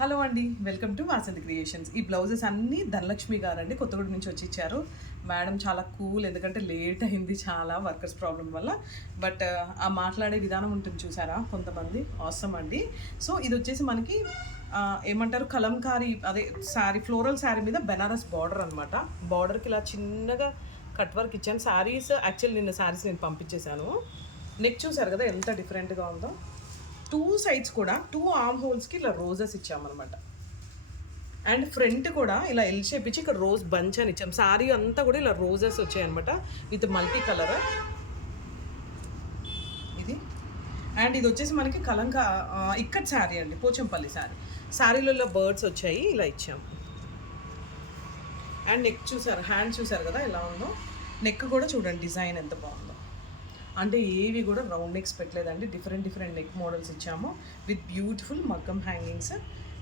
Hello అండి, welcome to Vasanthi creations. ఈ blouses అన్నీ ధనలక్ష్మి గారండి కొత్తగూడెం నుంచి వచ్చి ఇచ్చారు. మేడం చాలా కూల్, ఎందుకంటే లేట్ అయింది చాలా వర్కర్స్ ప్రాబ్లం వల్ల. బట్ ఆ మాట్లాడే విధానం ఉంటుంది చూసారా కొంతమంది, ఆసమ్ అండి. సో ఇది వచ్చేసి మనకి ఏమంటారు కలంకారీ, అదే శారీ, ఫ్లోరల్ శారీ మీద బెనారస్ బార్డర్ అనమాట. బార్డర్కి ఇలా చిన్నగా కట్ వర్క్ ఇచ్చాను. శారీస్ యాక్చువల్లీ నిన్న శారీస్ నేను పంపించేశాను. నెక్ చూసారు కదా ఎంత డిఫరెంట్గా ఉందో. టూ సైడ్స్ కూడా 2 ఆర్మ్ హోల్స్కి ఇలా రోజెస్ ఇచ్చామన్నమాట. అండ్ ఫ్రంట్ కూడా ఇలా ఎల్ షేప్ ఇచ్చి ఇక్కడ రోజ్ బంచ్ అని ఇచ్చాం. శారీ అంతా కూడా ఇలా రోజెస్ వచ్చాయన్నమాట విత్ మల్టీ కలర్ ఇది. అండ్ ఇది వచ్చేసి మనకి ఇక్కత్ శారీ అండి, పోచంపల్లి శారీ. శారీలలో బర్డ్స్ వచ్చాయి, ఇలా ఇచ్చాము. అండ్ నెక్ చూసారు, హ్యాండ్ చూసారు కదా ఎలా ఉందో. నెక్ కూడా చూడండి డిజైన్ ఎంత బాగుందో. అంటే ఏవి కూడా రౌండ్ నెక్స్ పెట్టలేదండి, డిఫరెంట్ నెక్ మోడల్స్ ఇచ్చాము విత్ బ్యూటిఫుల్ మగ్గం హ్యాంగింగ్స్.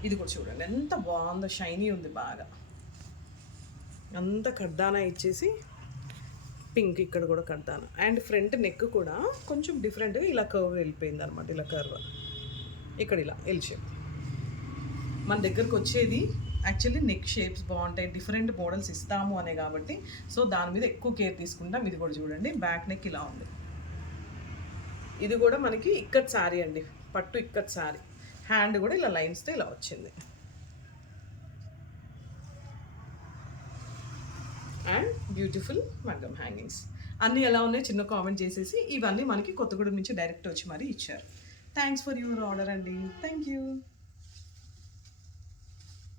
ఇది కూడా చూడండి ఎంత బాగుందో, షైనీ ఉంది బాగా. అంత కడ్దానా ఇచ్చేసి పింక్, ఇక్కడ కూడా కడ్దానా. అండ్ ఫ్రంట్ నెక్ కూడా కొంచెం డిఫరెంట్గా ఇలా కర్వ్ వెళ్ళిపోయింది అనమాట. ఇలా కర్వ్ ఇక్కడ ఇలా ఎల్ షేప్. మన దగ్గరకు వచ్చేది యాక్చువల్లీ నెక్ షేప్స్ బాగుంటాయి, డిఫరెంట్ మోడల్స్ ఇస్తాము అనే కాబట్టి సో దాని మీద ఎక్కువ కేర్ తీసుకుంటాం. ఇది కూడా చూడండి, బ్యాక్ నెక్ ఇలా ఉంది. ఇది కూడా మనకి ఇక్కత్ శారీ అండి, పట్టు ఇక్కత్ శారీ. హ్యాండ్ కూడా ఇలా లైన్స్తో ఇలా వచ్చింది. అండ్ బ్యూటిఫుల్ మగ్గం హ్యాంగింగ్స్. అన్నీ ఎలా ఉన్నాయి చిన్న కామెంట్ చేసేసి, ఇవన్నీ మనకి కొత్తగూడెం నుంచి డైరెక్ట్ వచ్చి మరీ ఇచ్చారు. థ్యాంక్స్ ఫర్ యువర్ ఆర్డర్ అండి, థ్యాంక్ యూ.